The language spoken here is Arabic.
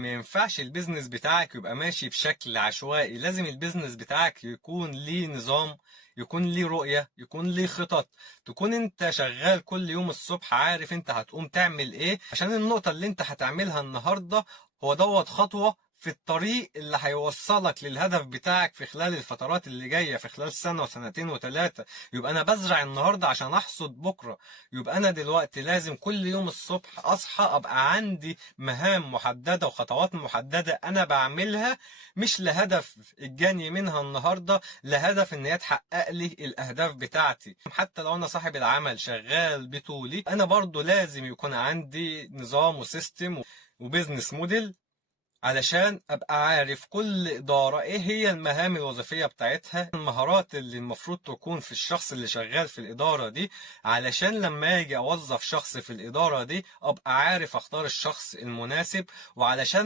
ما ينفعش البيزنس بتاعك يبقى ماشي بشكل عشوائي، لازم البيزنس بتاعك يكون ليه نظام، يكون ليه رؤية، يكون ليه خطط، تكون انت شغال كل يوم الصبح عارف انت هتقوم تعمل ايه، عشان النقطة اللي انت هتعملها النهاردة هو دوت خطوة في الطريق اللي هيوصلك للهدف بتاعك في خلال الفترات اللي جاية، في خلال سنة وسنتين وثلاثة. يبقى أنا بزرع النهاردة عشان أحصد بكرة. يبقى أنا دلوقتي لازم كل يوم الصبح أصحى أبقى عندي مهام محددة وخطوات محددة أنا بعملها، مش لهدف الجاني منها النهاردة، لهدف إن هي تحقق لي الأهداف بتاعتي. حتى لو أنا صاحب العمل شغال بطولي، أنا برضو لازم يكون عندي نظام وسيستم وبزنس موديل، علشان ابقى عارف كل اداره ايه هي المهام الوظيفيه بتاعتها، المهارات اللي المفروض تكون في الشخص اللي شغال في الاداره دي، علشان لما اجي اوظف شخص في الاداره دي ابقى عارف اختار الشخص المناسب، وعلشان